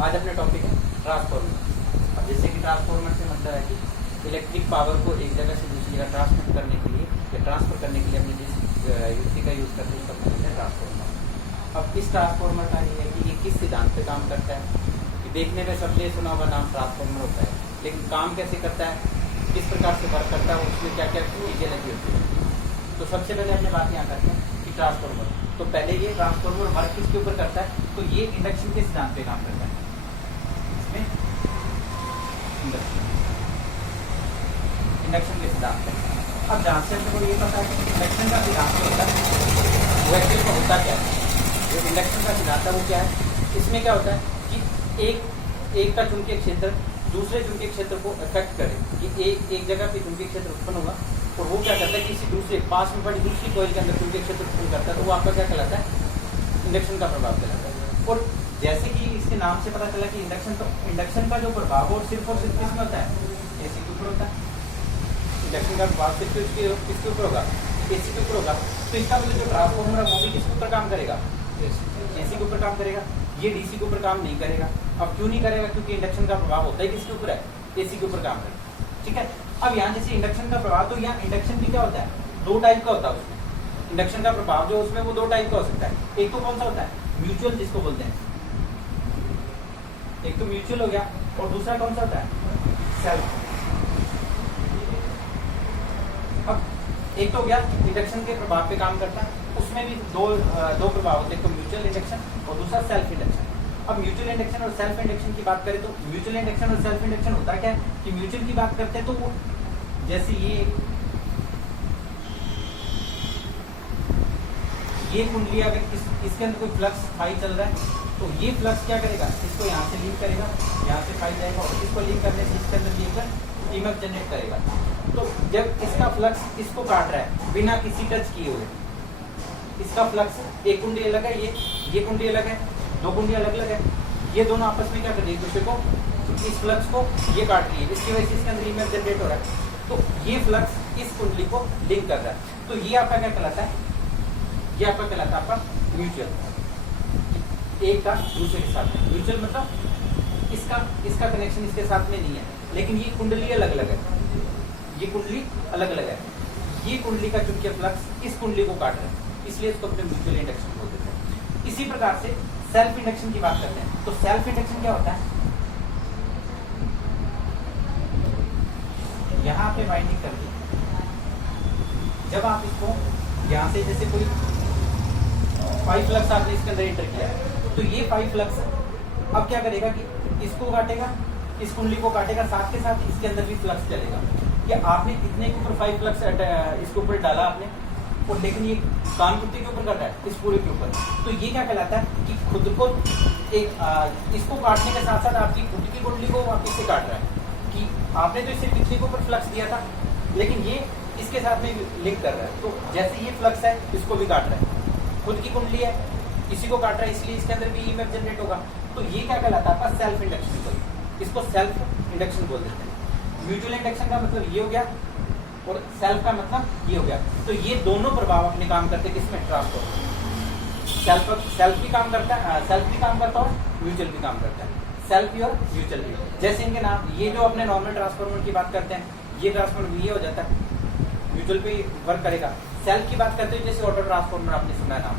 आज अपने टॉपिक है ट्रांसफॉर्मर। अब जैसे कि ट्रांसफॉर्मर से मतलब है कि इलेक्ट्रिक पावर को एक जगह से दूसरी जगह ट्रांसमिट करने के लिए या ट्रांसफर करने के लिए हमने जिस युक्ति का यूज़ करते हैं उसका बोलते हैं ट्रांसफॉर्मर। अब इस ट्रांसफॉर्मर का ये है कि ये किस सिद्धांत पे काम करता है कि देखने में सबने सुना हुआ नाम ट्रांसफॉर्मर होता है, लेकिन काम कैसे करता है, किस प्रकार से वर्क करता है, उसमें क्या क्या चीज़ें लगी होती है। तो सबसे पहले अपने बात यहाँ करते हैं कि ट्रांसफॉर्मर, तो पहले ये ट्रांसफॉर्मर वर्क किसके ऊपर करता है, तो ये इंडक्शन के सिद्धांत पे काम करता है। इसमें इंडक्शन के सिद्धांत पे। अब जहाँ से हमको ये पता है कि इंडक्शन का सिद्धांत होता है वो एक्चुअली में होता क्या है, जो इंडक्शन का सिद्धांत है वो क्या है, इसमें क्या होता है कि एक का चुंबकीय क्षेत्र दूसरे चुंबकीय क्षेत्र को इफेक्ट करे कि एक जगह पे चुंबकीय क्षेत्र उत्पन्न होगा और वो क्या करता है किसी दूसरे पास में पड़ी दूसरी कॉइल के अंदर चुंबकीय क्षेत्र उत्पन्न करता है, तो वो आपका क्या कहलाता है, इंडक्शन का प्रभाव कहलाता है। और जैसे कि इसके नाम से पता चला कि इंडक्शन का जो प्रभाव और सिर्फ किसमें होता है, एसी के ऊपर होता है। इंडक्शन का प्रभाव सिर्फ किसके ऊपर होगा, एसी के ऊपर होगा। तो इसका मतलब जो ट्रांसफॉर्मर है वो भी किसके ऊपर काम करेगा, एसी के ऊपर काम करेगा, ये डीसी के ऊपर काम नहीं करेगा। अब क्यों नहीं करेगा, क्योंकि इंडक्शन का प्रभाव होता है किसके ऊपर है, एसी के ऊपर काम करेगा। ठीक है, अब यहाँ जैसे इंडक्शन का प्रभाव, तो यहाँ इंडक्शन भी क्या होता है, दो टाइप का होता है उसमें। इंडक्शन का प्रभाव जो उसमें वो दो टाइप का हो सकता है। एक तो कौन सा होता है, म्यूचुअल जिसको बोलते हैं, एक तो म्यूचुअल हो गया और दूसरा कौन सा होता है, सेल्फ। अब एक तो हो गया इंडक्शन के प्रभाव पे काम करता है, उसमें भी दो प्रभाव होते हैं, एक तो म्यूचुअल इंडक्शन और दूसरा सेल्फ इंडक्शन। अब म्यूचुअल इंडक्शन और सेल्फ इंडक्शन की बात करें तो म्यूचुअल इंडक्शन और सेल्फ इंडक्शन होता क्या है कि म्यूचुअल की बात करते हैं तो वो जैसे ये कुंडली अगर इसके अंदर कोई फ्लक्स फाई चल रहा है तो ये फ्लक्स क्या करेगा, इसको यहाँ से लिंक करेगा, यहाँ से फाई जाएगा और इसको लिंक करने से इसके अंदर लेकर ईएमएफ जनरेट करेगा। तो जब इसका फ्लक्स इसको काट रहा है बिना किसी टच किए हुए, इसका फ्लक्स एक कुंडली अलग है, ये कुंडली अलग है, दो कुंडली अलग अलग है, ये दोनों आपस में क्या कर रही है, दूसरे को इस फ्लक्स को ये काट रही है, इसकी वजह से इसके अंदर ईएमएफ जनरेट हो रहा है। तो ये फ्लक्स इस कुंडली को लिंक कर रहा है, तो ये आपका क्या कहलाता है, ये आपका कहलाता है आपका म्यूचुअल, एक का दूसरे के साथ। म्यूचुअल मतलब इसका कनेक्शन इसके साथ में नहीं है, लेकिन ये कुंडली अलग अलग है, ये कुंडली अलग अलग है, ये कुंडली का चुंबकीय फ्लक्स इस कुंडली को काट रहा है, इसलिए इसको अपने म्यूचुअल इंडक्शन बोल देते हैं। इसी प्रकार से सेल्फ इंडक्शन की बात करते हैं, तो सेल्फ इंडक्शन क्या होता है, यहाँ पे बाइंडिंग कर दी, जब आप इसको यहाँ से जैसे कोई 5 फ्लक्स आपने इसके अंदर एंटर किया तो ये 5 फ्लक्स अब क्या करेगा कि इसको काटेगा, इस कुंडली को काटेगा, साथ के साथ इसके अंदर भी फ्लक्स चलेगा। कि आपने इतने के ऊपर 5 फ्लक्स इसके ऊपर डाला आपने, और लेकिन ये कानपुर्ती के ऊपर कर रहा है, इस पूरे के ऊपर, तो ये क्या कहलाता है कि खुद को इसको काटने के साथ साथ आपकी खुद की कुंडली को वापिस से काट रहा है। कि आपने तो इसे पिछले के ऊपर फ्लक्स दिया था, लेकिन ये इसके साथ में लिंक कर रहा है, तो जैसे ये फ्लक्स है इसको भी काट रहा है, खुद की कुंडली है इसी को काट रहा है, इसलिए इसके अंदर भी ईएमएफ जनरेट होगा। तो ये क्या कहलाता है आपका सेल्फ इंडक्शन, इसको सेल्फ इंडक्शन बोल देते हैं। म्यूचुअल इंडक्शन का मतलब ये हो गया और सेल्फ का मतलब ये हो गया। तो ये दोनों प्रभाव अपने काम करते हैं किसमें, ट्रांसफॉर्मर। सेल्फ भी काम करता है, सेल्फ भी काम करता है, म्यूचुअल भी काम करता है, सेल्फ भी और म्यूचुअल भी। जैसे इनके नाम, ये जो अपने नॉर्मल ट्रांसफॉर्मर की बात करते हैं, ये ट्रांसफॉर्मर ये हो जाता है, म्यूचुअल पे वर्क करेगा। सेल्फ की बात करते हैं जैसे ऑटो ट्रांसफॉर्मर आपने सुना है नाम,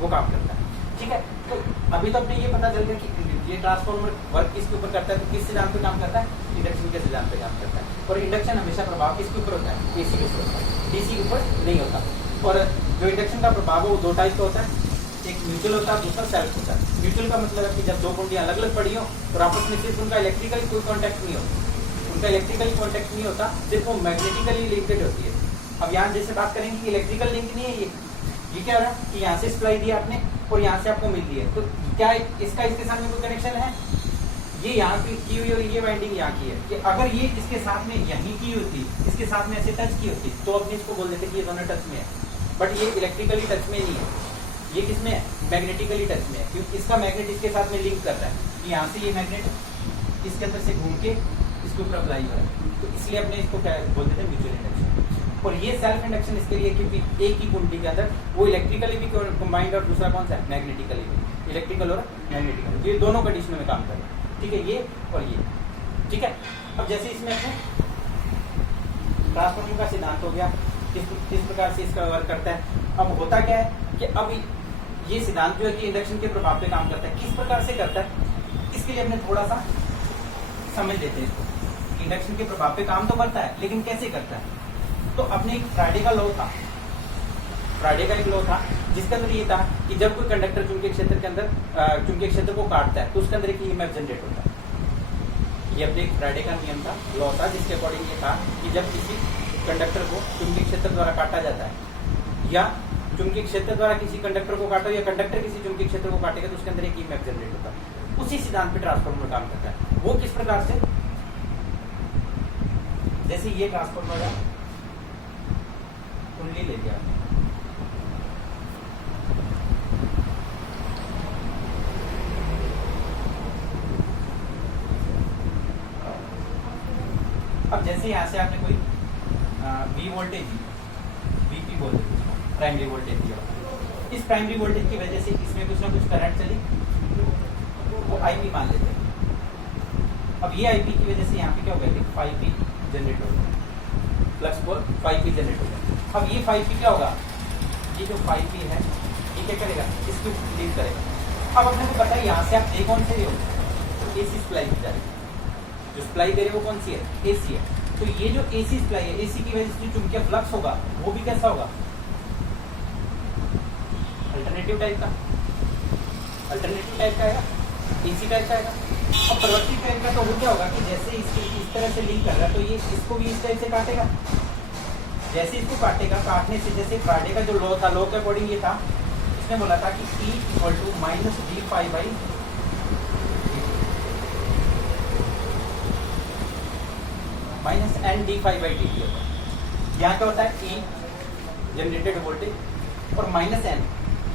वो काम करता है। ठीक है, तो अभी तो अपने ये पता चल गया कि ये ट्रांसफॉर्मर वर्क किसके ऊपर करता है, तो किस सिद्धांत पे काम करता है, इंडक्शन के सिद्धांत पे काम करता है। और इंडक्शन हमेशा प्रभाव किसके ऊपर होता है, एसी के ऊपर होता है, डीसी के ऊपर नहीं होता। और जो इंडक्शन का प्रभाव है वो दो टाइप का होता है, एक म्यूचुअल होता है, दूसरा सेल्फ होता है। म्यूचुअल का मतलब है कि जब दो कुंडलियां अलग अलग पड़ी हो और आपस में सिर्फ उनका इलेक्ट्रिकली कोई कॉन्टैक्ट नहीं होता, उनका इलेक्ट्रिकली कॉन्टैक्ट नहीं होता, सिर्फ वो मैग्नेटिकली लिंकेड होती है। अब यहाँ जैसे बात करेंगे कि इलेक्ट्रिकल लिंक नहीं है, ये क्या हो रहा है कि यहाँ से सप्लाई दिया आपने और यहाँ से आपको मिल रही है, तो क्या इसका इसके साथ में कोई कनेक्शन है, ये यहाँ की हुई और ये वाइंडिंग यहाँ की है। कि अगर ये इसके साथ में यहीं की होती, इसके साथ में ऐसे टच की होती, तो अपने इसको बोल देते कि ये दोनों टच में है। बट ये इलेक्ट्रिकली टच में नहीं है, ये किसमें है, मैग्नेटिकली टच में है, क्योंकि इसका मैग्नेट इसके साथ में लिंक कर रहा है। यहाँ से ये मैग्नेट इसके अंदर से घूम के इसके ऊपर अप्लाई हो रहा है, तो इसलिए अपने इसको क्या बोल देते हैं, म्यूचुअल इंडक्शन। और ये सेल्फ इंडक्शन इसके लिए क्योंकि एक ही कुंडली के अंदर वो इलेक्ट्रिकली भी कंबाइंड और दूसरा कौन सा है, मैग्नेटिकली भी, इलेक्ट्रिकल और मैग्नेटिकल, ये दोनों कंडीशनों में काम कर रहे हैं। ठीक है, ये और ये, ठीक है। अब जैसे इसमें अपने ट्रांसफॉर्मर का सिद्धांत हो गया, किस प्रकार से इसका वर्क करता है। अब होता क्या है कि अब ये सिद्धांत जो है कि इंडक्शन के प्रभाव पे काम करता है, किस प्रकार से करता है इसके लिए अपने थोड़ा सा समझ लेते हैं इसको। इंडक्शन के प्रभाव पे काम तो करता है, लेकिन कैसे करता है। तो अपने एक फ्राइडे का लॉ था, फ्राइडे का एक लॉ था जिसके अंदर ये था कि जब कोई कंडक्टर चुंबकीय क्षेत्र के अंदर चुंबकीय क्षेत्र को काटता है तो उसके अंदर एक ईएमएफ जनरेट होता है। ये अपने एक फ्राइडे का नियम था, लॉ था, जिसके अकॉर्डिंग ये था कि जब किसी कंडक्टर को चुंबकीय क्षेत्र द्वारा काटा जाता है या चुंबकीय क्षेत्र द्वारा किसी कंडक्टर को काटा या कंडक्टर किसी चुंबकीय क्षेत्र को काटेगा तो उसके अंदर एक ईएमएफ जनरेट होता है। उसी सिद्धांत पे ट्रांसफार्मर काम करता है। वो किस प्रकार से, जैसे ये ट्रांसफार्मर है, कुंडली ले लिया, अब जैसे यहाँ से आपने कोई वी वोल्टेज दी, वीपी वोल्टेज, प्राइमरी वोल्टेज दिया, इस प्राइमरी वोल्टेज की वजह से इसमें कुछ ना कुछ करंट चली, वो आईपी मान लेते हैं। अब ये आईपी की वजह से यहाँ पे क्या हो गया, 5P जनरेट हो गया, प्लस 4 5P जनरेट हो गया। अब ये 5P क्या होगा, ये जो 5P है ये क्या करेगा, इसको लीड करेगा। अब अपने को पता है यहाँ से आप कौन से हो, एसी सप्लाई की जा रही है, जो सप्लाई दे रहे वो कौन सी है, एसी है। तो ये जो एसी सप्लाई है, एसी की वजह से जो चुंबकीय फ्लक्स होगा वो भी कैसा होगा, अल्टरनेटिव टाइप का, अल्टरनेटिव टाइप का आएगा, एसी टाइप का आएगा। अब प्रवर्ती टाइप का तो वो क्या होगा कि जैसे इसके इस तरह से लिंक कर रहा है तो ये इसको भी इस टाइप से काटेगा, जैसे इसको काटेगा, काटने से जैसे फ्राइडे का जो लॉ था, लॉ के अकॉर्डिंग ये था, इसने बोला था कि E = -d∅/, -N/d∅/dt होता है। यहाँ क्या होता है, E जनरेटेड वोल्टेज और -N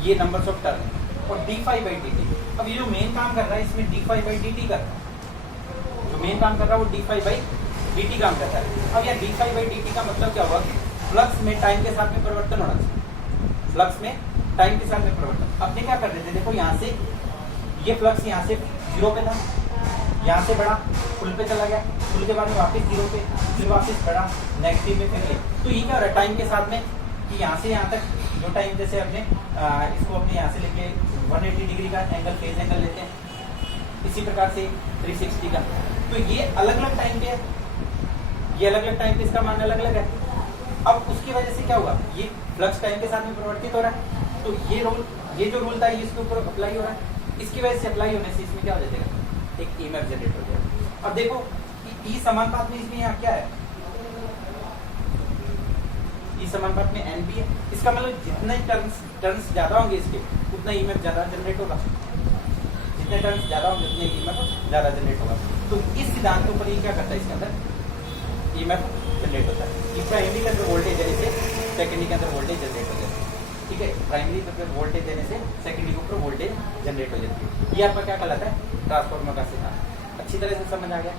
ये नंबर्स ऑफ टर्न और d∅/dt। अब ये जो मेन काम कर रहा है इसमें d∅/dt कर रहा है, जो मेन काम कर रहा है वो d∅/dt काम करता है। अब यह d∅/dt का मतलब क्या होगा, फ्लक्स में टाइम के साथ में परिवर्तन होना चाहिए, फ्लक्स में टाइम के साथ में परिवर्तन। अपने क्या कर रहे थे, देखो यहाँ से ये फ्लक्स यहाँ से 0 पे था, यहाँ से बढ़ा, फुल पे चला गया, फुल के बाद में वापस 0 पे, फिर वापस बढ़ा नेगेटिव में, फिर ये। तो ये क्या हो रहा है टाइम के साथ में कि यहाँ से यहाँ तक जो टाइम, जैसे अपने इसको अपने यहाँ से लेके 180 डिग्री का एंगल, फेज एंगल लेते हैं, इसी प्रकार से 360 का। तो ये अलग अलग टाइम पे है, ये अलग अलग टाइम पे इसका मान अलग अलग है। अब उसकी वजह से क्या हुआ, ये फ्लक्स टाइम के साथ में परिवर्तित हो रहा है, तो ये रूल, ये जो रूल था ये इसके ऊपर अप्लाई हो रहा है, इसकी वजह से अप्लाई होने से इसमें क्या हो जाएगा, एक ईएमएफ जनरेट हो जाएगा। अब देखो ई समानुपात में इसमें यहाँ क्या है, ई समानुपात में एन भी है, इसका मतलब जितने टर्न्स ज्यादा होंगे इसके उतना ईएमएफ ज्यादा जनरेट होगा, जितने टर्न्स ज्यादा होंगे उतने ईएमएफ ज्यादा जनरेट होगा। तो इस सिद्धांत के ऊपर ये क्या करता है, इसके अंदर ईएमएफ जनरेट होता है। ये प्राइमरी के अंदर वोल्टेज देने से सेकेंडरी के अंदर वोल्टेज जनरेट हो जाती है, ठीक है। प्राइमरी के अंदर वोल्टेज देने से सेकेंडरी के ऊपर वोल्टेज जनरेट हो जाती है। ये आपका क्या कहलाता है, ट्रांसफार्मर का सिद्धांत। अच्छी तरह से समझ आ गया,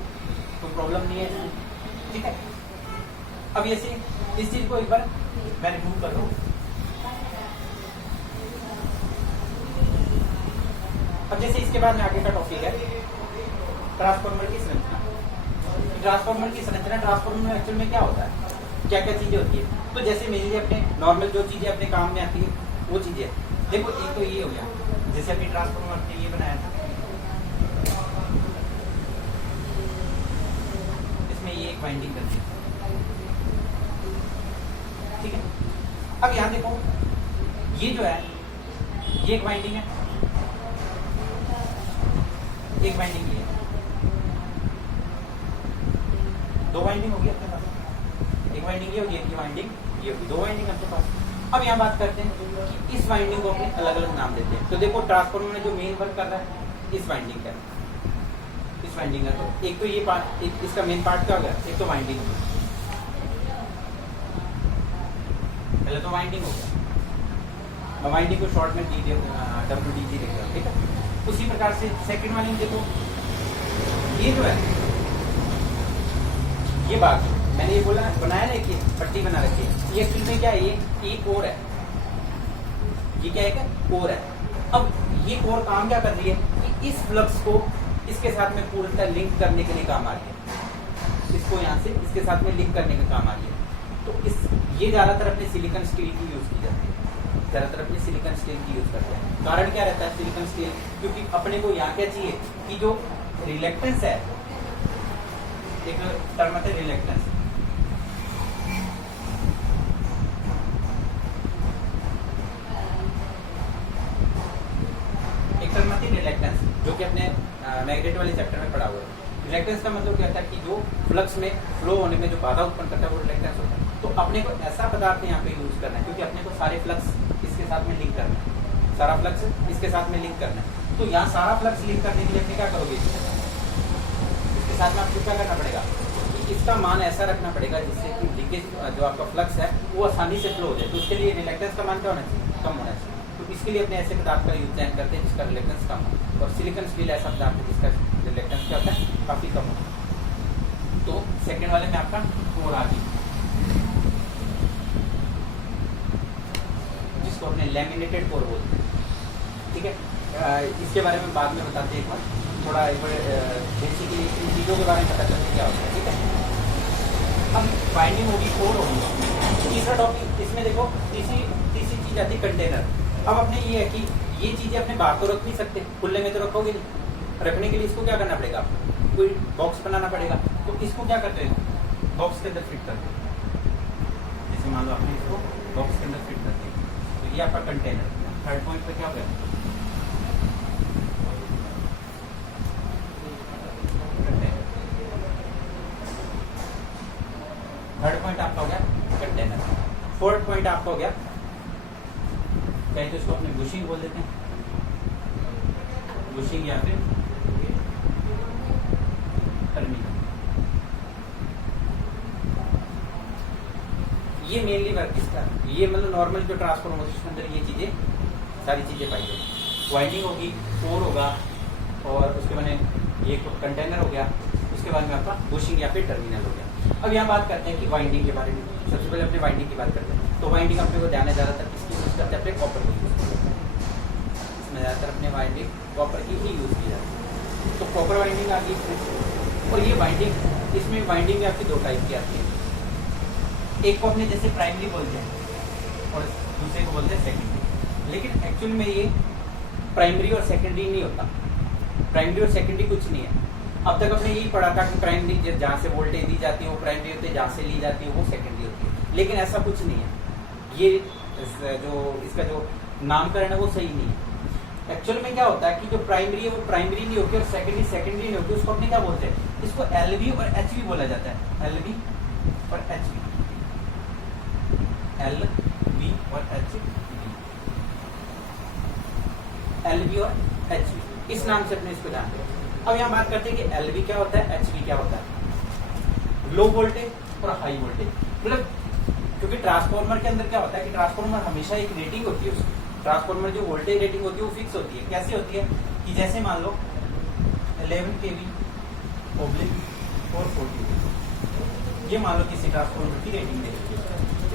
कोई प्रॉब्लम नहीं है इसमें, ठीक है। अब ऐसे इस चीज को एक बार मैं रिमूव कर दूं। अब जैसे इसके बाद में आगे का टॉपिक है ट्रांसफार्मर की संरचना। ट्रांसफार्मर की संरचना, ट्रांसफार्मर में एक्चुअल में क्या होता है, क्या क्या चीजें होती है। तो जैसे मेरे लिए अपने नॉर्मल जो चीजें अपने काम में आती है वो चीजें देखो, एक तो ये हो गया, जैसे अपनी ट्रांसफार्मर ने ये बनाया था, इसमें ये एक वाइंडिंग करती है, ठीक है। अब यहाँ देखो ये जो है ये एक वाइंडिंग है, एक वाइंडिंग ये है, दो वाइंडिंग होगी अपने पास, एक वाइंडिंग ये होगी, एक वाइंडिंग ये होगी, दो वाइंडिंग अपने पास। अब यहाँ बात करते हैं कि इस वाइंडिंग को अपने अलग अलग नाम देते हैं। तो देखो ट्रांसफार्मर में जो मेन वर्क कर रहा है इस वाइंडिंग का, इस वाइंडिंग का, तो एक तो ये पार्ट, इसका मेन पार्ट क्या होगा, एक तो वाइंडिंग होगा, पहले तो वाइंडिंग हो गया, वाइंडिंग को शॉर्ट में WDG लिख रहा हूं, ठीक है। उसी प्रकार से सेकंड वाइंडिंग देखो, ये जो है ये बात मैंने ये बोला बनाया ना कि पट्टी बना रखी है, ये एक्चुअली में क्या है, ये कोर है, ये क्या है, कोर है। अब ये कोर काम क्या कर रही है कि इस फ्लक्स को इसके साथ में पूर्णतः लिंक करने के लिए काम आ रही है, इसको यहाँ से इसके साथ में लिंक करने का काम आ रही है। तो ये ज्यादातर अपने सिलिकॉन स्टील की यूज की जाती है, ज्यादातर अपने सिलिकॉन स्टील की यूज करते हैं। कारण क्या रहता है सिलिकॉन स्टील, क्योंकि अपने को यहाँ क्या चाहिए कि जो रिलेक्टेंस है, एक टर्म है रिलेक्टेंस, एक टर्म है रिलेक्टेंस, जो कि अपने मैग्नेट वाले चैप्टर में पढ़ा हुआ है। रिलेक्टेंस का मतलब क्या होता है कि जो फ्लक्स में फ्लो होने में जो बाधा उत्पन्न करता है वो रिलेक्टेंस होता है। तो अपने को ऐसा पदार्थ यहाँ पे यूज करना है, क्योंकि अपने को सारे फ्लक्स इसके साथ में लिंक करना है, सारा फ्लक्स इसके साथ में लिंक करना है। तो यहाँ सारा फ्लक्स लिंक करने के लिए अपने क्या करोगे, इसके साथ में आपको क्या करना पड़ेगा, इसका मान ऐसा रखना पड़ेगा जिससे कि लीकेज जो आपका फ्लक्स है वो आसानी से फ्लो हो जाए। तो उसके लिए रिलेक्टेंस का मान क्या होना चाहिए, कम होना चाहिए। तो इसके लिए अपने ऐसे पदार्थ का यूज करते हैं जिसका रिलेक्टेंस कम हो, और सिलिकॉन स्टील ऐसा पदार्थ है जिसका रिलेक्टेंस क्या होता है, काफी कम होता है। तो सेकंड वाले में आपका कोर आ गई, जिसको अपने लैमिनेटेड कोर बोलते हैं, ठीक है। इसके बारे में बाद में बताते हैं एक बार, थोड़ा एक बार बेसिकली इन चीज़ों के बारे में पता करते क्या होता है, ठीक है। अब बाइंडिंग होगी, कोर होगी। तीसरा टॉपिक इसमें देखो, तीसरी चीज आती है कंटेनर। अब अपने ये है कि ये चीजें अपने बाहर तो रख नहीं सकते, खुले में तो रखोगे नहीं, रखने के लिए इसको क्या करना पड़ेगा, आपको कोई बॉक्स बनाना पड़ेगा। तो इसको क्या करते हैं, बॉक्स के अंदर फिट करते हैं। जैसे मान लो आपने इसको बॉक्स के अंदर फिट करते हैं, तो ये आपका कंटेनर। थर्ड पॉइंट पे क्या हो गया, थर्ड पॉइंट आपका हो गया कंटेनर। फोर्थ पॉइंट आपका हो गया, कहीं तो इसको अपने बुशिंग बोल देते हैं, बुशिंग या फिर टर्मिनल। ये मेनली वर्क इसका, ये मतलब नॉर्मल जो ट्रांसफॉर्मर उसके अंदर ये चीजें, सारी चीजें पाई जाएगी। वाइंडिंग होगी, कोर होगा, और उसके बाद ये कंटेनर हो गया, उसके बाद में आपका बुशिंग या फिर टर्मिनल हो गया। अब यहाँ बात करते हैं कि वाइंडिंग के बारे में। सबसे पहले अपने वाइंडिंग की बात करते हैं। तो वाइंडिंग अपने को ध्यान है ज्यादातर किसकी यूज करते हैं, अपने कॉपर की यूज करते हैं। इसमें ज्यादातर अपने वाइंडिंग कॉपर की ही यूज की जाती है। तो कॉपर वाइंडिंग आ गई इसमें, और ये वाइंडिंग, इसमें वाइंडिंग आपकी दो टाइप की आती है। एक को अपने जैसे प्राइमरी बोलते हैं और दूसरे को बोलते हैं सेकेंडरी। लेकिन एक्चुअल में ये प्राइमरी और सेकेंडरी नहीं होता, प्राइमरी और सेकेंडरी कुछ नहीं है। अब तक हमने यही पढ़ा था कि प्राइमरी जहाँ से वोल्टेज दी जाती है वो प्राइमरी होती है, जहाँ से ली जाती है वो सेकेंडरी होती है। लेकिन ऐसा कुछ नहीं है, ये जो इसका जो नामकरण है वो सही नहीं है। एक्चुअल में क्या होता है कि जो प्राइमरी है वो प्राइमरी नहीं होती और सेकेंडरी सेकेंडरी नहीं होती। उसको अपने क्या बोलते हैं, इसको एलवी और एचवी बोला जाता है, एलवी और एचवी, एलवी और एचवी, एलवी और एचवी, इस नाम से अपने इसको जानते हैं। अब यहाँ बात करते हैं कि एलवी क्या होता है, एचवी क्या होता है। लो वोल्टेज और हाई वोल्टेज, मतलब क्योंकि ट्रांसफार्मर के अंदर क्या होता है कि ट्रांसफार्मर हमेशा एक रेटिंग होती है उसकी। ट्रांसफार्मर जो वोल्टेज रेटिंग होती है वो फिक्स होती है। कैसे होती है कि जैसे मान लो 11 kV ओब्लिक 440, ये मान लो किसी ट्रांसफार्मर की रेटिंग दे रही है।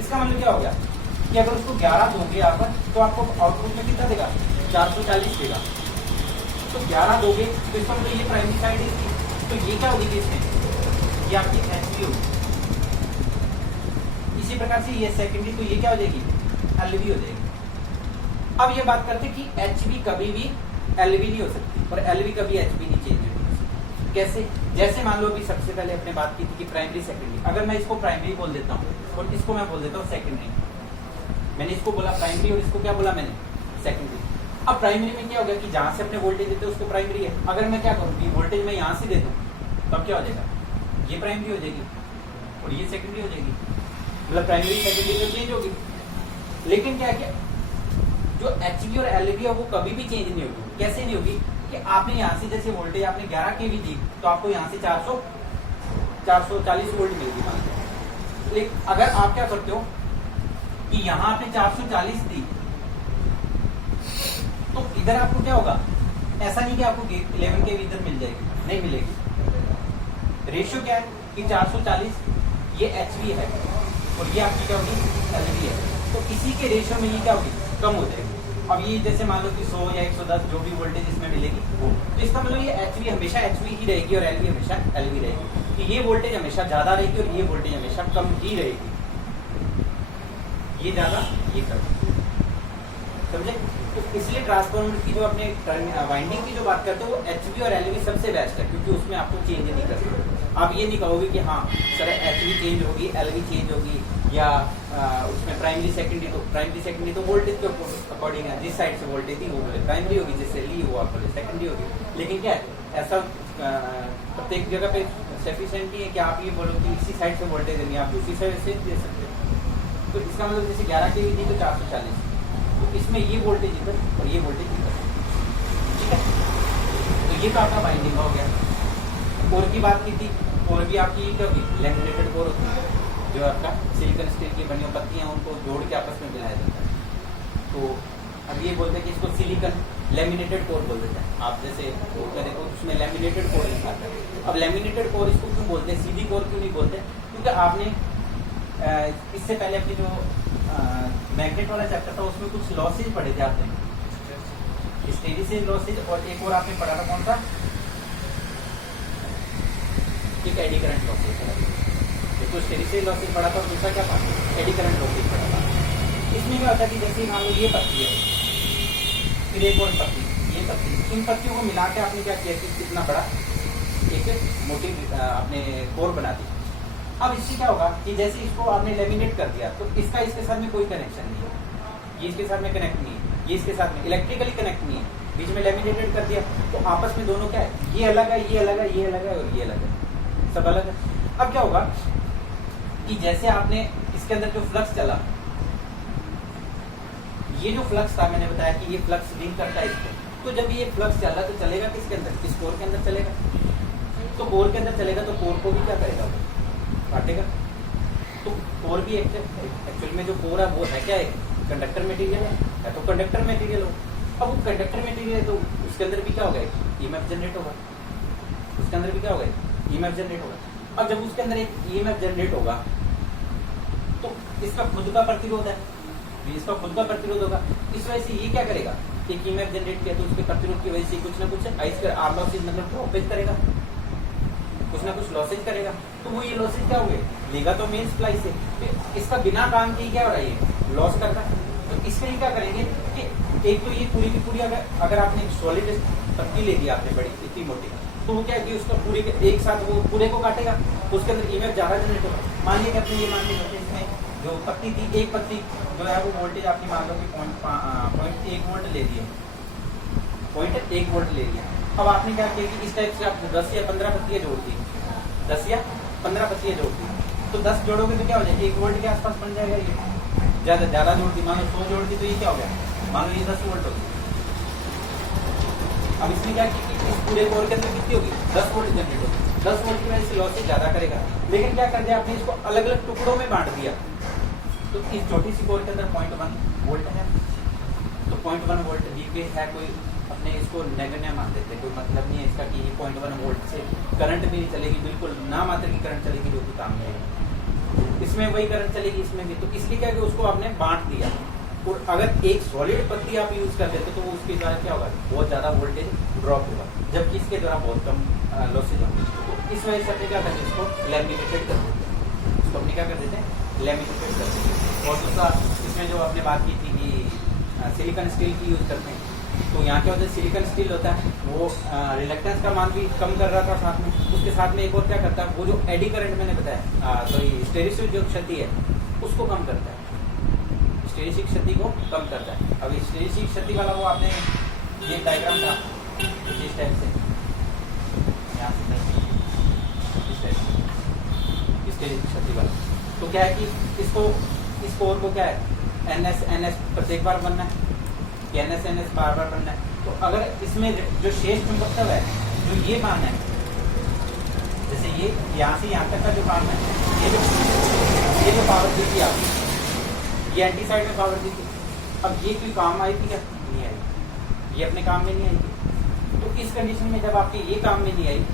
इसका मतलब क्या हो गया कि अगर उसको 11 दोगे यहाँ पर तो आपको आउटपुट में कितना देगा, 440 देगा। तो 11 दोगे तो इसका मतलब ये प्राइमरी साइड है इसकी, तो ये क्या होगी इसमें, ये आपकी एचवी होगी। इसी प्रकार से ये सेकेंडरी, तो ये क्या हो जाएगी, एलवी हो जाएगी। अब ये बात करते हैं कि एचवी कभी भी एलवी नहीं हो सकती और एलवी कभी एचवी नहीं चेंज हो सकती। कैसे, जैसे मान लो अभी सबसे पहले अपने बात की थी कि प्राइमरी सेकेंडरी, अगर मैं इसको प्राइमरी बोल देता हूँ और इसको मैं बोल देता हूँ सेकेंडरी, मैंने इसको बोला प्राइमरी और इसको क्या बोला मैंने, सेकेंडरी। अब प्राइमरी में क्या हो गया कि जहां से अपने वोल्टेज देते हैं उसको प्राइमरी है। अगर मैं क्या करूँ कि वोल्टेज मैं यहाँ से दे दूँ तब क्या हो जाएगा, ये प्राइमरी हो जाएगी और ये सेकेंडरी हो जाएगी, मतलब प्राइमरी सेकेंडरी में चेंज होगी। लेकिन क्या है कि जो एचवी और एलवी है वो कभी भी चेंज नहीं होगी। कैसे नहीं होगी कि आपने यहाँ से जैसे वोल्टेज आपने 11 kV दी तो आपको यहाँ से 440 वोल्ट मिलेगी मान लो। लेकिन अगर आप क्या करते हो कि यहाँ आपने 440 दी तो इधर आपको क्या होगा, ऐसा नहीं कि आपको 11 kV इधर मिल जाएगी, नहीं मिलेगी। रेशियो क्या है कि 440 ये एचवी है और ये आपकी क्या होगी, एलवी है। तो इसी के रेशियो में ये क्या होगी, कम हो जाएगी। अब ये जैसे मान लो कि 100 या 110 जो भी वोल्टेज इसमें मिलेगी वो, तो इसका मतलब ये एचवी हमेशा एचवी ही रहेगी और एलवी हमेशा एलवी रहेगी, कि ये वोल्टेज हमेशा ज्यादा रहेगी और ये वोल्टेज हमेशा कम ही रहेगी, ये ज्यादा ये कम, समझे। तो इसलिए ट्रांसफार्मर की जो अपने वाइंडिंग की जो बात करते हैं वो एचवी और एलवी सबसे बेस्ट है, क्योंकि उसमें आपको चेंज नहीं कर सकते। आप ये नहीं कहोगे कि हाँ सर एचवी चेंज होगी, एलवी चेंज होगी, या उसमें प्राइमरी सेकेंडरी तो वोल्टेज के अकॉर्डिंग है, जिस साइड से वोल्टेज थी वो बोले प्राइमरी होगी, जिससे ली वो आप बोले सेकेंडरी होगी। लेकिन क्या है ऐसा प्रत्येक जगह पे सफिशिएंट नहीं है कि आप ये बोलो कि इसी साइड से वोल्टेज देनी है, आप दूसरी साइड से दे सकते हो। तो इसका मतलब जैसे 11 kV थी तो 440, तो इसमें ये वोल्टेज इधर और ये वोल्टेज इधर, ठीक है। तो ये तो आपका बाइंडिंग हो गया। कोर की बात की थी, कोर भी आपकी क्या होगी, लैमिनेटेड कोर होती है, जो आपका सिलिकॉन स्टील की बनी हुई पत्तियां उनको जोड़ के आपस में मिलाया जाता है। तो अब ये बोलते हैं कि इसको सिलिकॉन लैमिनेटेड कोर बोल देते हैं। आप जैसे देखो उसमें लैमिनेटेड कोर लिखा है। अब लैमिनेटेड कोर इसको क्यों बोलते हैं, सीधी कोर क्यों नहीं बोलते, क्योंकि आपने इससे पहले अपनी जो मैग्नेट वाला चैप्टर था उसमें कुछ लॉसेज पढ़े थे आपने, हिस्टेरिसिस लॉसेज, और एक और आपने पढ़ा था कौन सा, एक एडी करंट लॉसेज पढ़ा था। तो हिस्टेरिसिस लॉसेज पढ़ा था और दूसरा क्या था, एडी करंट लॉसेज पढ़ा था। इसमें क्या होता है कि जैसे मान लो ये पत्ती है, फिर एक और पत्ती, ये पत्ती, इन पत्तियों को मिला के आपने क्या किया कि कितना बड़ा एक मोटी आपने कोर बना दी। अब इससे क्या होगा कि जैसे इसको आपने लेमिनेट कर दिया तो इसका इसके साथ में कोई कनेक्शन नहीं है, ये इसके साथ में कनेक्ट नहीं है, ये इसके साथ में इलेक्ट्रिकली कनेक्ट नहीं है, बीच में लेमिनेटेड कर दिया तो आपस में दोनों क्या है, ये अलग है, ये अलग है, ये अलग है और ये अलग है, सब अलग है। अब क्या होगा कि जैसे आपने इसके अंदर जो फ्लक्स चला, ये जो फ्लक्स था मैंने बताया कि ये फ्लक्स लिंक करता है इसको, तो जब ये फ्लक्स चल रहा तो चलेगा किसके अंदर, इस कोर के अंदर चलेगा। तो कोर के अंदर चलेगा तो कोर को भी क्या करेगा, काटेगा। तो कोर भी एक्चुअल में जो कोर है वो है क्या, एक कंडक्टर मटेरियल है तो कंडक्टर मटेरियल हो। अब वो कंडक्टर मटेरियल है तो उसके अंदर भी क्या होगा, ईएमएफ जनरेट होगा, उसके अंदर भी क्या होगा, ईएमएफ जनरेट होगा। अब जब उसके अंदर एक ईएमएफ जनरेट होगा तो इसका खुद का प्रतिरोध है, इसका खुद का प्रतिरोध होगा, इस वजह से ये क्या करेगा, एक ईएमएफ जनरेट किया तो उसके प्रतिरोध की वजह से कुछ ना कुछ आर लॉसेज मतलब ड्रॉपेज करेगा, कुछ ना कुछ लॉसेज करेगा। तो वो ये लॉसेज क्या हुए, लेगा तो मेन सप्लाई से, इसका बिना काम किए क्या हो रहा है, लॉस करता है। तो इसके लिए क्या करेंगे कि एक तो ये पूरी की पूरी अगर आपने सॉलिड पत्ती ले लिया आपने बड़ी इतनी मोटी, तो वो क्या है कि उसका पूरे एक साथ वो पूरे को काटेगा, उसके अंदर ईएमएफ ज्यादा जनरेट होगा। मान लीजिए अपने ये मान लीजिए इसमें जो पत्ती थी, एक पत्ती जो है वो वोल्टेज आपकी मान लो कि 0.1 वोल्ट ले लिया, 0.1 वोल्ट ले लिया। अब आपने क्या किया कि इस टाइप से आप 10 या 15 पत्तियां जोड़ दी, 10 या 15 पत्तियां जोड़ दी, तो 10 जोड़ोगे तो क्या हो जाएगा, 1 वोल्ट के आसपास बन जाएगा। ये ज्यादा जोड़ दी, मान लो 100 जोड़ दी तो ये क्या हो गया, मान लो ये 10 वोल्ट होगी। अब इसमें क्या कि इस पूरे कोर के अंदर कितनी होगी, 10 वोल्ट जनरेट होगी। 10 वोल्ट की वजह से लॉसेज ज्यादा करेगा, लेकिन क्या कर दिया आपने, इसको अलग अलग टुकड़ों में बांट दिया। तो इस छोटी सी कोर के अंदर 0.1 वोल्ट है, तो 0.1 वोल्ट लीकेज है, कोई अपने इसको नगण्य मान देते हैं, कोई मतलब नहीं है इसका कि ये 0.1 वोल्ट से करंट भी नहीं चलेगी, बिल्कुल ना मात्र की करंट चलेगी जो कि काम में, इसमें वही करंट चलेगी, इसमें भी। तो इसलिए क्या कि उसको आपने बांट दिया। और अगर एक सॉलिड पत्ती आप यूज कर लेते तो उसके द्वारा क्या होगा, बहुत ज्यादा वोल्टेज ड्रॉप होगा, जबकि इसके द्वारा बहुत कम लॉसेज होंगे। तो इस वजह से अपने क्या करते हैं, इसको लैमिनेटेड कर देते हैं, इसको अपने क्या कर देते हैं, लैमिनेटेड कर देते हैं। और दूसरा इसमें जो आपने बात की थी कि सिलिकॉन स्टील की यूज करते हैं, तो यहाँ क्या होता है, सिलिकॉन स्टील होता है वो रिलेक्टेंस का मान भी कम कर रहा था साथ में, उसके साथ में एक और क्या करता है, वो जो एडी करंट मैंने बताया, सॉरी हिस्टेरिसिस जो क्षति है उसको कम करता है, हिस्टेरिसिस क्षति को कम करता है। अब हिस्टेरिसिस क्षति वाला वो आपने ये डायग्राम था इस टाइप से, यहाँ से इस टाइप से हिस्टेरिसिस क्षति वाला, तो क्या है कि इसको इस कोर को क्या है, NS प्रत्येक बार बनना है, NS बार बार बनना है। तो अगर इसमें जो शेष चुंबकत्व है, जो ये मान है, जैसे ये यहाँ से यहाँ तक का जो काम है, ये जो पावर दी थी आपने, ये एंटी साइड में पावर दी थी, अब ये कोई काम आई थी क्या, नहीं आई, ये अपने काम में नहीं आई थी। तो इस कंडीशन में जब आपके ये काम में नहीं आई,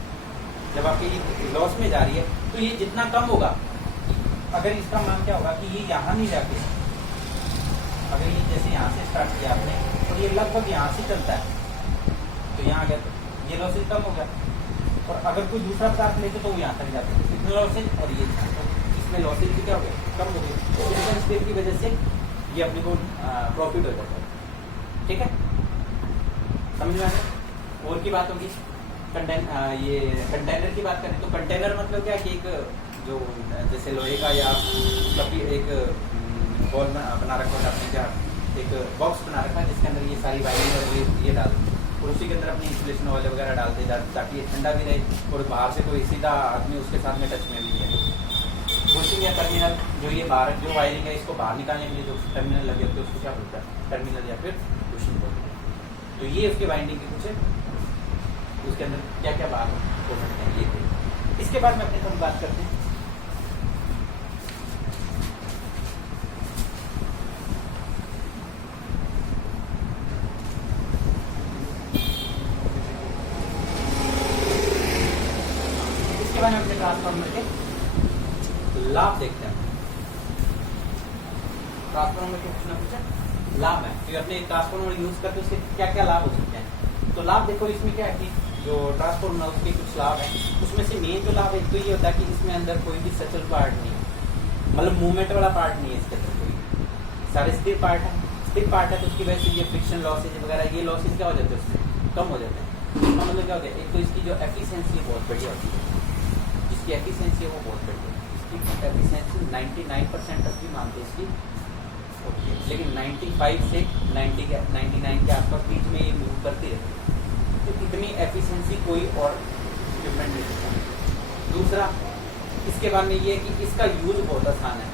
जब आपके ये लॉस में जा रही है, तो ये जितना कम होगा, अगर इसका मान क्या होगा कि ये यहाँ नहीं जाके, अगर ये जैसे यहाँ से स्टार्ट किया आपने और ये लगभग यहाँ से चलता है, तो यहाँ आ गया, तो ये लॉसेज कम हो गया। और अगर कोई दूसरा पदार्थ लेते तो वो यहाँ तक जाता है, इतना लॉसेज और ये तो इसमें लॉसेज भी क्या हो गया, कम हो गई। तो डिफरेंस स्टेप की वजह से ये अपने को प्रॉफिट हो जाता है। ठीक है, समझ में आ गया। और की बात होगी ये कंटेनर की बात करें तो कंटेनर मतलब क्या कि एक जो जैसे लोहे का या कभी एक बॉल बना रखा है आपने, क्या एक बॉक्स बना रखा है जिसके अंदर ये सारी वायरिंग और ये डाल और उसी के अंदर अपनी इंसुलेशन ऑयल वगैरह डालते ताकि ये ठंडा भी रहे और बाहर से कोई सीधा आदमी उसके साथ में टच में भी है। बुशिंग या टर्मिनल, जो ये बाहर जो वायरिंग है इसको बाहर निकालने के लिए जो टर्मिनल लगे होते हैं उसको क्या बोलता है, टर्मिनल या फिर बुशिंग बोलते हैं। तो ये उसके वाइंडिंग के कुछ उसके अंदर क्या क्या बाहर हो सकते हैं, ये थे। इसके बाद में अपने हम बात करते हैं अपने ट्रांसफार्मर के लाभ देखते हैं। ट्रांसफार्मर के कुछ ना कुछ लाभ है, तो अपने ट्रांसफार्मर यूज करते उसके क्या क्या लाभ हो सकते हैं। तो लाभ देखो इसमें क्या है कि जो ट्रांसफार्मर उसके कुछ लाभ है, उसमें से मेन जो लाभ है तो ये होता है कि इसमें अंदर कोई भी सचल पार्ट नहीं, मतलब मूवमेंट वाला पार्ट नहीं है इसके अंदर कोई, सारे स्थिर पार्ट है। स्थिर पार्ट है तो उसकी वजह से ये फ्रिक्शन लॉसेज वगैरह ये लॉसेज क्या हो जाते हैं उससे कम हो जाते हैं। मतलब क्या होता है, एक तो इसकी जो एफिशिएंसी बहुत बढ़िया होती है, जिसकी एफिशिएंसी है वो बहुत बढ़िया है। इसकी एफिशिएंसी 99% तक भी मानते हैं इसकी होती है, लेकिन 95 से 99 के आसपास बीच में ये मूव करती रहती है। तो इतनी एफिशिएंसी कोई और इक्विपमेंट नहीं देता। दूसरा इसके बाद में ये है कि इसका यूज बहुत आसान है।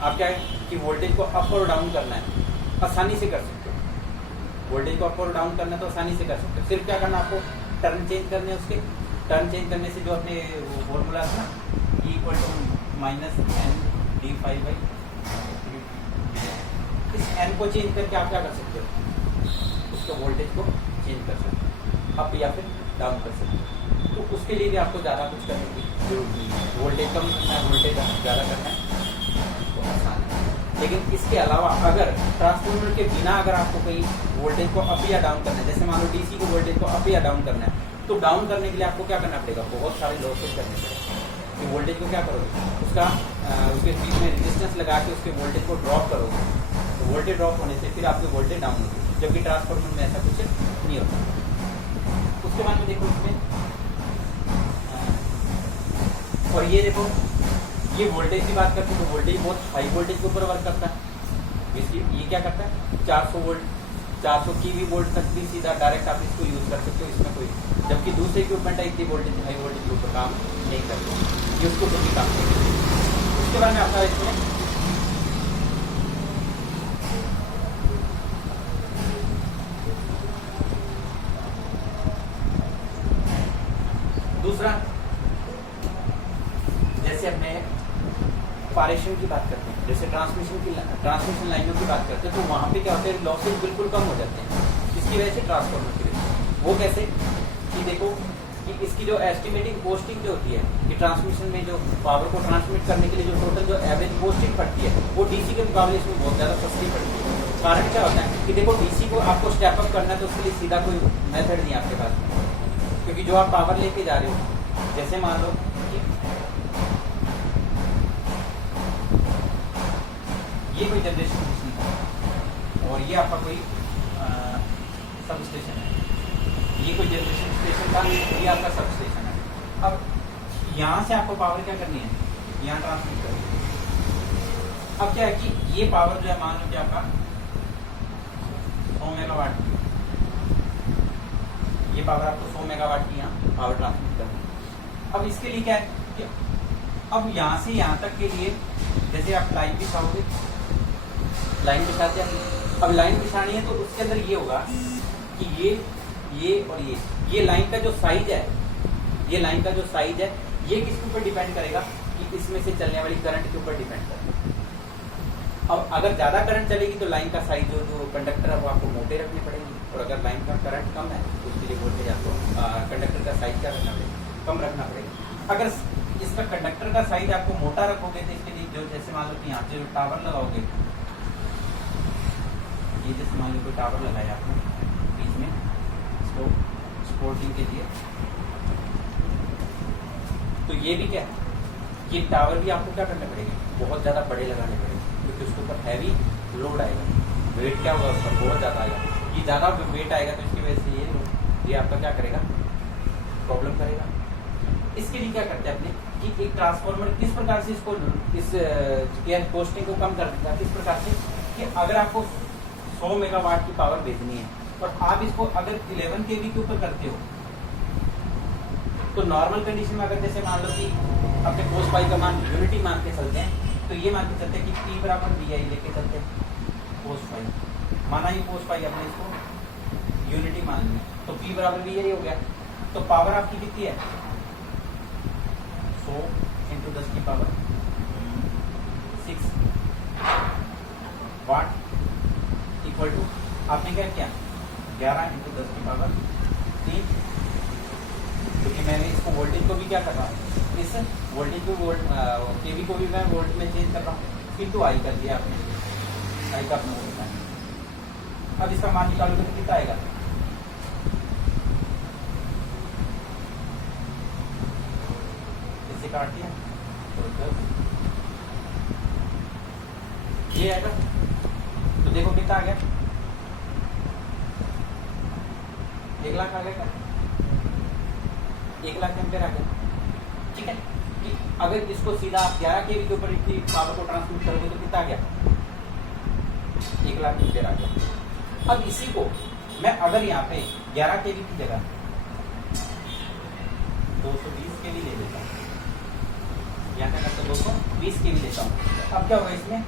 आप क्या है कि वोल्टेज को अप और डाउन करना है आसानी से कर सकते हो, वोल्टेज को अप और डाउन करना है तो आसानी से कर सकते हो। सिर्फ क्या करना, आपको टर्न चेंज करने हैं। उसके टर्न चेंज करने से जो अपने फॉर्मूला था ना, E=-n/d∅/, इस n को चेंज करके आप क्या कर सकते हो, उसके वोल्टेज को चेंज कर सकते हो, अप या फिर डाउन कर सकते हो। तो उसके लिए भी आपको ज़्यादा कुछ करने की जरूरत नहीं है। वोल्टेज कम करना है, वोल्टेज ज़्यादा करना है तो आसान है। लेकिन इसके अलावा अगर ट्रांसफार्मर के बिना अगर आपको कहीं वोल्टेज को अप या डाउन करना है, जैसे मान लो डीसी को वोल्टेज को अप या डाउन करना है, तो डाउन करने के लिए आपको क्या करना पड़ेगा, बहुत सारे लॉसेस करने पड़ेंगे। कि वोल्टेज को क्या करोगे, उसके बीच में रेजिस्टेंस लगा के उसके वोल्टेज को ड्रॉप करोगे, तो वोल्टेज ड्रॉप होने से फिर आपकी वोल्टेज डाउन होगी, जबकि ट्रांसफार्मर में ऐसा कुछ नहीं होता। उसके बाद में देखो इसमें और ये देखो ये वोल्टेज की बात करते हैं तो वोल्टेज बहुत हाई वोल्टेज के ऊपर वर्क करता है। इसलिए ये क्या करता है 400 वोल्ट 400 kV वोल्ट तक भी सीधा डायरेक्ट आप इसको यूज कर सकते हो, इसमें कोई, जबकि दूसरे इक्विपमेंट है इतनी वोल्टेज हाई वोल्टेज के ऊपर काम नहीं करते, ये उसको भी काम करते। उसके बाद में आपका इसमें दूसरा, जैसे अपने पारेषण की बात करते हैं, जैसे ट्रांसमिशन लाइनों की बात करते हैं, तो वहाँ पे क्या होता है लॉसेज बिल्कुल कम हो जाते हैं इसकी वजह से, ट्रांसफार्मर की वजह से। वो कैसे कि देखो कि इसकी जो एस्टिमेटिंग कॉस्टिंग जो होती है कि ट्रांसमिशन में जो पावर को ट्रांसमिट करने के लिए जो टोटल जो एवरेज कॉस्टिंग पड़ती है वो डीसी के मुकाबले इसमें बहुत ज़्यादा सस्ती पड़ती है। कारण क्या होता है कि देखो डीसी को आपको स्टेप अप करना है तो उसके लिए सीधा कोई मेथड नहीं आपके पास, क्योंकि जो आप पावर लेके जा रहे हो, जैसे मान लो कि ये कोई जनरेशन मशीन है और ये आपका कोई सब स्टेशन है, ये कोई जनरेशन स्टेशन का, ये आपका सब स्टेशन है। अब यहाँ से आपको पावर क्या करनी है, यहाँ ट्रांसमिट करनी है। अब क्या है कि ये पावर जो है मान लो कि आपका 100 मेगावाट, ये पावर आपको 100 मेगावाट की यहाँ पावर ट्रांसमिट करनी है। अब इसके लिए क्या है कि अब यहाँ से यहाँ तक के लिए जैसे आप लाइन बिछाओगे, लाइन बिछाते हैं, अब लाइन बिछानी है तो उसके अंदर ये होगा कि ये और ये लाइन का जो साइज है, ये लाइन का जो साइज है ये किसके ऊपर डिपेंड करेगा कि इसमें से चलने वाली करंट के ऊपर डिपेंड करेगा। अब अगर ज़्यादा करंट चलेगी तो लाइन का साइज जो कंडक्टर है वो आपको मोटे रखने पड़ेंगे, और अगर लाइन का करंट कम है तो उसके लिए वोल्टेज आपको कंडक्टर का साइज क्या रखना पड़ेगा, कम रखना पड़ेगा। अगर इसका कंडक्टर का साइज आपको मोटा रखोगे तो इसके लिए जो जैसे मान लो कि यहाँ से टावर लगाओगे, ये जैसे मान लो कोई टावर लगाया आपने बीच में इसको सपोर्टिंग के लिए, तो ये भी क्या है, ये टावर भी आपको क्या करना पड़ेगा, बहुत ज़्यादा बड़े लगाने पड़ेंगे, क्योंकि उसके ऊपर हैवी लोड आएगा, वेट क्या होगा उसका बहुत ज़्यादा आएगा। ये ज़्यादा वेट आएगा तो इसकी वजह से ये आपका क्या करेगा, प्रॉब्लम करेगा। इसके लिए क्या करते हैं अपने कि एक ट्रांसफार्मर किस प्रकार से इसको इस कॉस्टिंग को कम कर देता है, किस प्रकार से कि अगर आपको 100 मेगावाट की पावर भेजनी है और आप इसको अगर 11 kV के ऊपर करते हो, तो नॉर्मल कंडीशन में अगर जैसे मान लो कि अपने कोस पाई का मान यूनिटी मान के चलते हैं, तो ये मान के चलते हैं कि P बराबर VI लेके चलते हैं, कोस पाई माना ही कोस पाई अपने इसको यूनिटी मान ली, तो P बराबर VI हो गया। तो पावर आपकी कितनी है, 100 × 10 की पावर 6 वाट इक्वल टू आपने क्या किया 11 × 10 की पावर 3, क्योंकि मैंने इसको वोल्टेज को भी क्या कर रहा हूँ, इस वोल्टेज को केवी को भी मैं वोल्ट में चेंज कर रहा हूँ, किंतु आई कर दिया आपने, आई का अपना वोल्ट है। अब इसका मान निकालोगे तो कितना आएगा, इससे काट दिया तो ये आएगा, तो देखो कितना आ गया, 1 लाख आ गया क्या, 1 लाख एम्पीयर आ गया। ठीक है, कि अगर इसको सीधा आप 11 kV के ऊपर इसकी पावर को ट्रांसमिट करोगे तो कितना आ गया, 1 लाख एम्पीयर आ गया। अब इसी को मैं अगर यहाँ पे 11 kV की जगह 220 kV ले लेता हूँ, यहाँ का करते 220 kV लेता हूँ, अब क्या होगा इसमें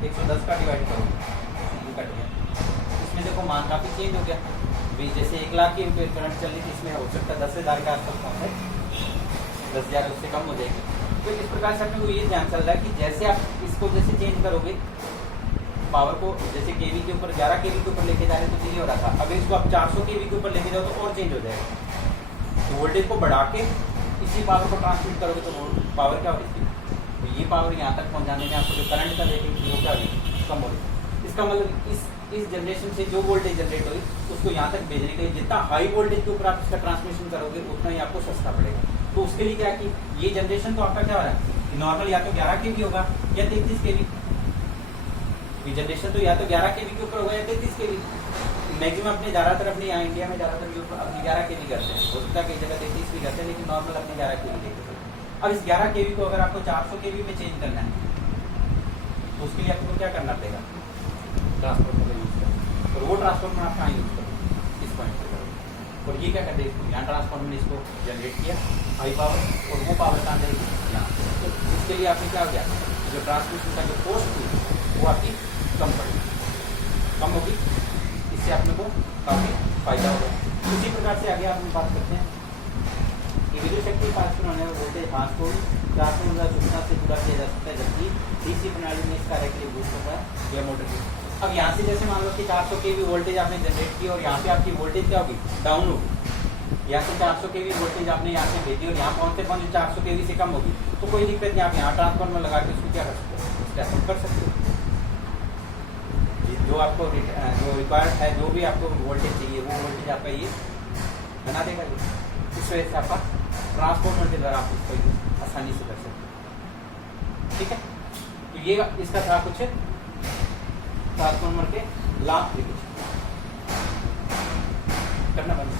110 का डिवाइड करो, कट गया, इसमें देखो मान काफी चेंज हो गया। जैसे 1 लाख की एम्पीयर करंट चल रही थी, इसमें हो सकता है 10,000 का आसपास पहुंचे, 10,000 उससे कम हो जाएगी। तो इस प्रकार से अपने को ये ध्यान चल रहा है कि जैसे आप इसको जैसे चेंज करोगे पावर को, जैसे केवी के ऊपर 11 kV के ऊपर लेके जा रहे तो चेंज हो रहा था, अगर इसको आप 400 kV के ऊपर लेके जाओ तो और चेंज हो जाएगा। तो वोल्टेज को बढ़ा के इसी पावर को ट्रांसमिट करोगे तो पावर क्या हो रही थी, तो ये पावर यहाँ तक पहुँचाने में आपको जो करंट का रेटिंग थी वो क्या हुई, कम हो रही। इसका मतलब इस जनरेशन से जो वोल्टेज जनरेट हुई उसको यहाँ तक भेजने के लिए जितना हाई वोल्टेज के ऊपर आप इसका ट्रांसमिशन करोगे उतना ही आपको सस्ता पड़ेगा। तो उसके लिए क्या कि ये जनरेशन तो आपका क्या हो रहा है, नॉर्मल या तो 11 kV होगा या 33 kV, ये जनरेशन तो या तो 11 kV के ऊपर होगा या 33 kV। मैक्सिमम अपने ज़्यादातर अपने यहाँ इंडिया में ज़्यादातर जो अपने 11 kV करते हैं, हो सकता है कई जगह 33 भी करते हैं, लेकिन नॉर्मल अपने 11 kV लेते हैं। अब इस 11 kV को अगर आपको 400 kV में चेंज करना है तो उसके लिए आपको क्या करना पड़ेगा, ट्रांसफार्मर का यूज करना, और वो ट्रांसफार्मर आप कहाँ यूज करोगे, इस पॉइंट पर करोगे। और ये क्या करते हैं, इसको यहाँ ट्रांसफार्मर ने इसको जनरेट किया हाई पावर, और वो पावर कहाँ जाएगी यहाँ। तो इसके लिए आपने क्या हो गया, जो ट्रांसमिशन का जो कॉस्ट थी वो आपकी कम पड़ेगी, कम होगी, इससे आपने को काफ़ी फायदा होगा। इसी प्रकार से आगे आप बात करते हैं कि विद्युत शक्ति पास होने वाले वोल्टेज भाग को ट्रांसफार्मर सूचना से जुड़ा किया जा सकता है, जबकि डीसी प्रणाली में इस कार्य के लिए बूस्ट होता है या मोटर की। अब यहाँ से जैसे मान लो कि 400 kV वोल्टेज आपने जनरेट की और यहाँ पे आपकी वोल्टेज क्या होगी, डाउन होगी। यहाँ से 400 kV वोल्टेज आपने यहाँ से भेजी और यहाँ पहुँचते 400 kV से कम होगी, तो कोई दिक्कत नहीं, आप यहाँ ट्रांसफार्मर लगा के उसको क्या कर सकते हो, स्टेप कर सकते हो। जो आपको जो रिक्वायर्ड है, जो भी आपको वोल्टेज चाहिए वो वोल्टेज आपका ये बना देगा। इस वजह से आपका ट्रांसफार्मर के द्वारा आप उसको यूज आसानी से कर सकते हैं। ठीक है, तो ये इसका था कुछ ट्रांसफार्मर के लाभ भी कुछ करना बंद